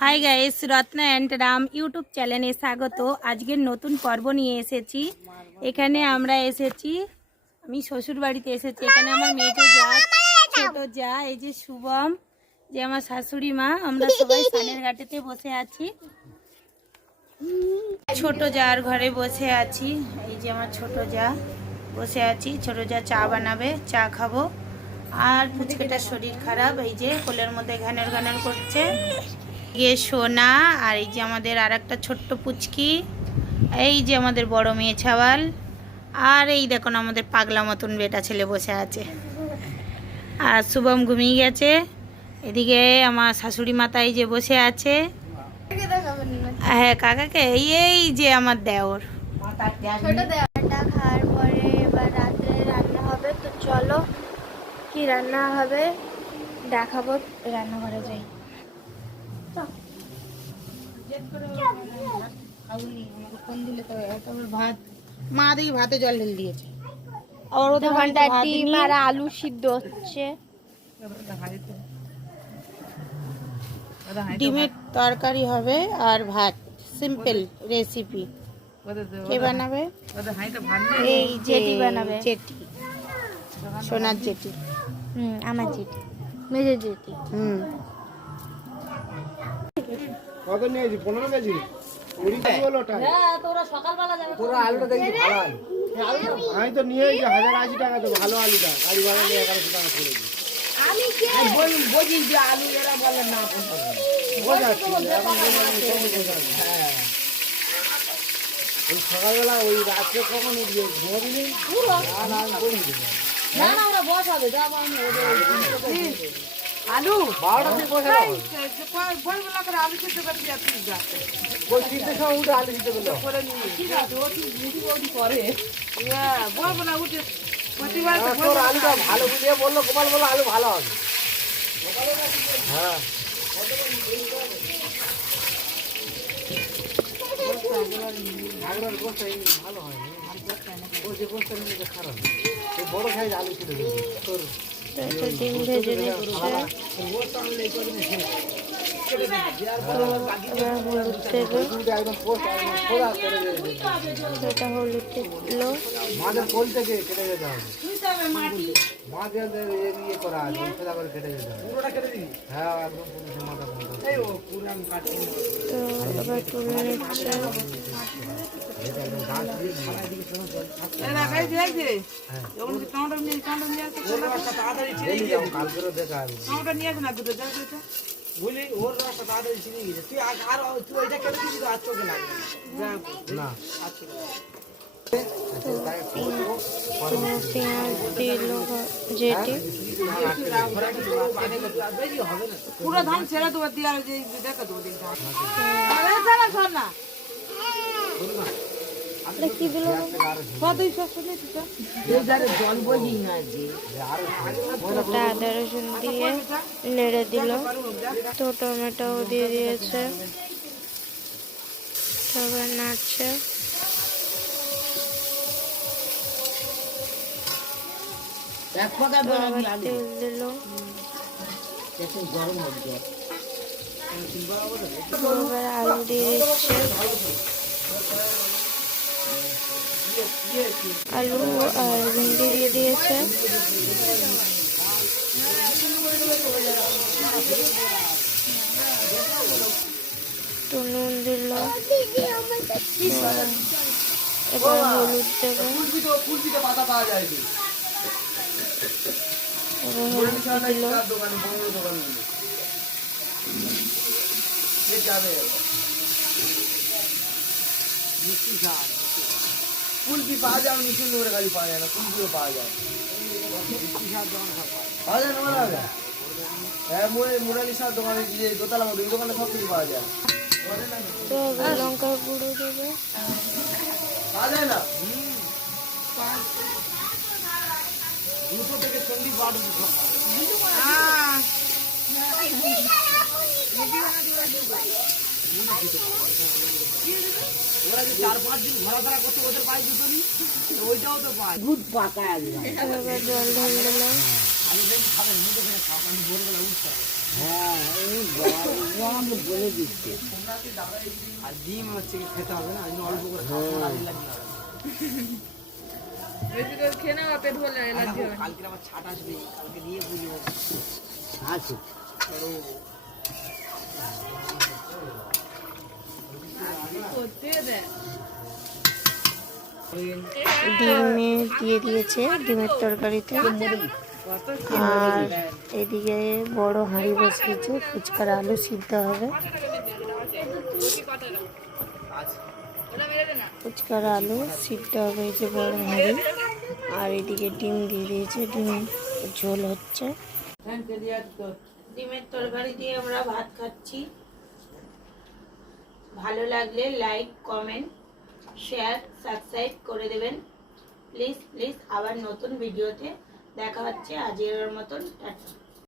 Hi guys, Ratna and Ram YouTube চ্যানেলে স্বাগত। আজকের নতুন পর্ব নিয়ে এসেছি। এখানে আমরা এসেছি, আমি শ্বশুর বাড়িতে এসেছি। এখানে আমার মেজো যা, ছোট যা, এই যে শুভম, যে আমার শাশুড়ি মা, আমরা সবাই সানের ঘাটেতে বসে আছি। ছোট যার ঘরে বসে আছি। এই যে আমার ছোট যা বসে আছি। ছোট যা চা বানাবে, চা খাবো। আর পুচকেটার শরীর খারাপ, এই যে কোলের মধ্যে ঘ্যানের ঘ্যানের করছে। গিয়ে সোনা, আর এই যে আমাদের আর একটা ছোট্ট পুচকি, এই যে আমাদের বড় মেয়ে ছাওয়াল, আর এই দেখুন আমাদের পাগলা মতন বেটা ছেলে বসে আছে। আর শুভম ঘুমিয়ে গেছে। এদিকে আমার শাশুড়ি মাতা এই যে বসে আছে। হ্যাঁ কাকাকে, এই যে আমার দেওর। খাওয়ার পরে এবার রাত্রে রান্না হবে, তো চলো কি রান্না হবে দেখাবো। রান্নাঘরে যাই। ভাত মা দেখি ভাতে জল ঢেলে দিয়েছে। ওখানটা ডিম আর আলু সিদ্ধ হচ্ছে। ডিমের তরকারি হবে আর ভাত, সিম্পল রেসিপি। কে বানাবে? এই জেঠি বানাবে। জেঠি, সোনার জেঠি। আমার জেঠি, মেজর জেঠি। কত নিয়েছি? 15 কেজি? 20 কেজি হলো ওটা। তোরা আলুটা দেখি ভালো আলু। আমি তো নিয়ে এসেছি 1080 টাকা, তো ভালো আলুটা। আলু বানালে 1100 টাকা পড়ে যায়। আমি বলি যে আলু এরা বলে না বোঝাচ্ছি। হ্যাঁ, ওই সকালবেলা ওই রাত্রে কখন উঠবে ঘুমাবি? না আমি বলি না, আমরা বসাবে আলু 12টা থেকে বসাবো। আলু সিদ্ধ করে দিয়ে ওই 3টের সময় উঠে আলু সিদ্ধ করে বলবো না উঠে। তোর আলুটা ভালো বুঝিয়ে বললো, গোপাল বললো আলু ভালো হবে। হ্যাঁ ভালো হয়, ওই যে বস্তা নিলে খারাপ। এই বড় সাইজ আলু ছিল তোর। ডিম ভেজে নিচ্ছে। হলুদ দেবো, এটা হলুদ দিলো। মাঝে পোল থেকে কেটে যেতে হবে। মাঝে ইয়ে করা আছে, সেটা করে কেটে যেতে হবে। হ্যাঁ একদম পুরো মাথা পর্যন্ত। তো এবার তুলে নিচ্ছে। কালকেরও দেখা আছে। বুঝলি ওর রাস্তা তাড়াতাড়ি চিনে গেছে। তুই আর তুই ওইটা কেটে দিবি তো আর চোখে লাগবে না। পেঁয়াজ দিল যেটি। পুরো ধান ছেড়ে দেবো দিয়ে আর দেখে দেবো কি দিল? ওটা আদা রসুন দিয়ে নেড়ে দিল। তো টমেটো দিয়ে দিয়েছে, সবাই নাড়ছে। তেল দিল, এবার আলু দিয়ে দিচ্ছে। আলু আর ভিন্ডি দিয়ে দিয়েছে। তো নুন দিল, এবার হলুদ দেবে। এবার হলুদ দিল। কুলপি পাওয়া যায়, মিশন করে খালি পাওয়া যায় না, কুলপিও পাওয়া যায়। পাওয়া যায় না? হ্যাঁ মুরালি সাহেব দোকানে, দোতলা মধ্যে ওই দোকানে সব কিছু পাওয়া যায়। তো এবার লঙ্কার গুঁড়ো দেবে। পাওয়া যায় না? 200 থেকে চন্ডি পাওয়া যায়। ওরা যে 4-5 দিন ঘোরাফেরা করতে ওদের পায়ে জুতো নি, ওইটাও তো পায়। দুধ পাকা এবার জল ঢেলে দিলাম। আগে দেখি খাবেন, মুখে খাবেন, ভোরবেলা উঠতে হবে। হ্যাঁ এই বাবা আমাকে বলে দিচ্ছে আর ডিম হচ্ছে খেতে হবে না আমি অল্প করে বেশি করে খেয়ে নাও পেট ভরলে এলার্জি হবে কালকে আবার ছাট আসবে কালকে দিয়ে বুঝবো আছে করতে দে ডিমে দিয়ে দিয়েছে ডিমের তরকারিতে। আর এদিকে বড় হাঁড়ি বসিয়েছে, ফুচকার আলু সিদ্ধ হবে। ফুচকার আলু সিদ্ধ হবে, এই যে বড় হাঁড়ি। আর এদিকে ডিম দিয়ে দিয়েছে, ডিম ঝোল হচ্ছে। ডিমের তরকারি দিয়ে আমরা ভাত খাচ্ছি। ভালো লাগলে লাইক, কমেন্ট, শেয়ার, সাবস্ক্রাইব করে দেবেন প্লিজ প্লিজ। আবার নতুন ভিডিওতে দেখা হচ্ছে। আজকের মতন টাটা।